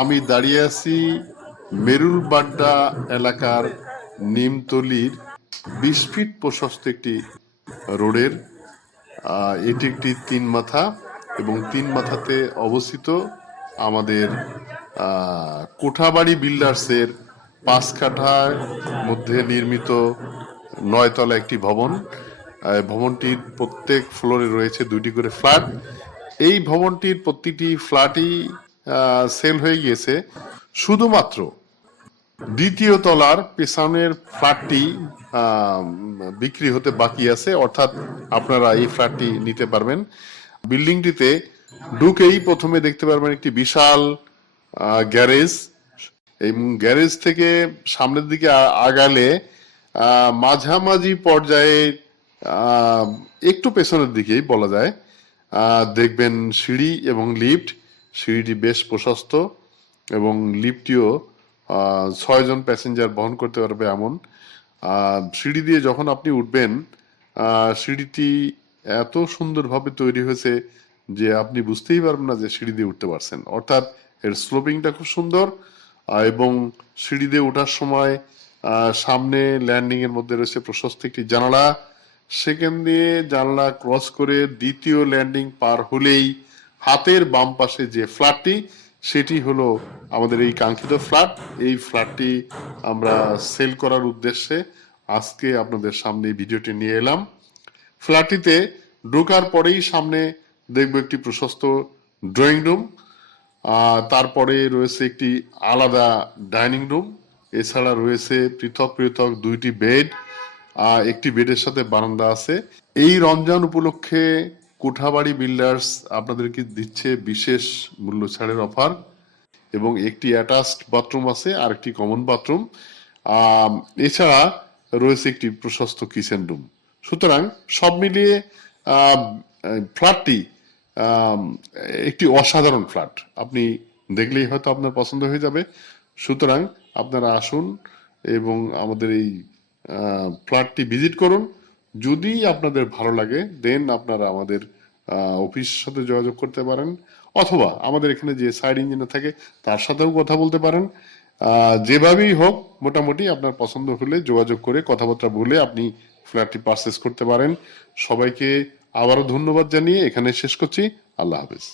আমি দাঁড়িয়ে আছি মেরুল বাড্ডা এলাকার নিমতলির বিশ ফিট প্রশস্ত একটি রোডের এটি একটি তিন মাথা এবং তিন মাথাতে অবস্থিত আমাদের কোঠাবাড়ি বিল্ডার্সের পাঁচ কাঠার মধ্যে নির্মিত নয়তলা একটি ভবন। ভবনটির প্রত্যেক ফ্লোরে রয়েছে দুটি করে ফ্ল্যাট। এই ভবনটির প্রতিটি ফ্ল্যাটই সেল হয়ে গিয়েছে। শুধুমাত্র দ্বিতীয় তলার পেছনের ফ্ল্যাটটি বিক্রি হতে বাকি আছে। অর্থাৎ আপনারা এই ফ্ল্যাটটি নিতে পারবেন। বিল্ডিংটিতে ঢুকেই প্রথমে দেখতে পারবেন একটি বিশাল গ্যারেজ। এই গ্যারেজ থেকে সামনের দিকে আগালে মাঝামাঝি পর্যায়ে একটু পেছনের দিকেই বলা যায় দেখবেন সিঁড়ি এবং লিফট। সিঁড়িটি বেশ প্রশস্ত এবং লিফটিও ছয়জন প্যাসেঞ্জার বহন করতে পারবে এমন। সিঁড়ি দিয়ে যখন আপনি উঠবেন সিঁড়িটি এত সুন্দরভাবে তৈরি হয়েছে যে আপনি বুঝতেই পারবেন না যে সিঁড়ি দিয়ে উঠতে পারছেন। অর্থাৎ এর স্লোপিংটা খুব সুন্দর এবং সিঁড়ি দিয়ে ওঠার সময় সামনে ল্যান্ডিং এর মধ্যে রয়েছে প্রশস্ত একটি জানালা। সেখান দিয়ে জানলা ক্রস করে দ্বিতীয় ল্যান্ডিং পার হলেই হাতের বাম পাশে যে ফ্ল্যাটটি, সেটি হলো আমাদের এই কাঙ্ক্ষিত ফ্ল্যাট। এই ফ্ল্যাটটি আমরা সেল করার উদ্দেশ্যে আজকে আপনাদের সামনে ভিডিওটি নিয়ে এলাম। ফ্ল্যাটটিতে ঢোকার পরেই সামনে দেখব একটি প্রশস্ত ড্রয়িং রুম তারপরে রয়েছে একটি আলাদা ডাইনিং রুম। এছাড়া রয়েছে পৃথক পৃথক দুইটি বেড একটি বেডের সাথে বারান্দা আছে। এই রমজান উপলক্ষে কোঠাবাড়ি বিল্ডার্স আপনাদেরকে দিচ্ছে বিশেষ মূল্য ছাড়ের অফার এবং একটি অ্যাটাচড বাথরুম আছে আর একটি কমন বাথরুম এছাড়া রয়েছে একটি প্রশস্ত কিচেন রুম সুতরাং সব মিলিয়ে ফ্ল্যাটটি একটি অসাধারণ ফ্ল্যাট আপনি দেখলেই হয়তো আপনার পছন্দ হয়ে যাবে। সুতরাং আপনারা আসুন এবং আমাদের এই ফ্ল্যাটটি ভিজিট করুন। যদি আপনাদের ভালো লাগে দেন আপনারা আমাদের অফিসের সাথে যোগাযোগ করতে পারেন, অথবা আমাদের এখানে যে সাইড ইঞ্জিনিয়ার থাকে, তার সাথেও কথা বলতে পারেন। যেভাবেই হোক, মোটামুটি আপনার পছন্দ হলে যোগাযোগ করে কথাবার্তা বলে আপনি ফ্ল্যাটটি পারচেস করতে পারেন। সবাইকে আবারও ধন্যবাদ জানিয়ে এখানে শেষ করছি। আল্লাহ হাফেজ।